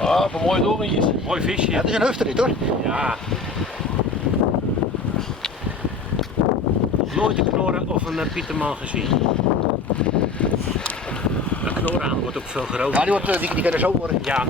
Ah, wat mooie doornetjes. Mooi visje. Ja, het is een hufterit hoor. Ja. Nooit een knorren of een pieterman gezien. Een knorren wordt ook veel groter. Ja, die kan er zo worden. Ja,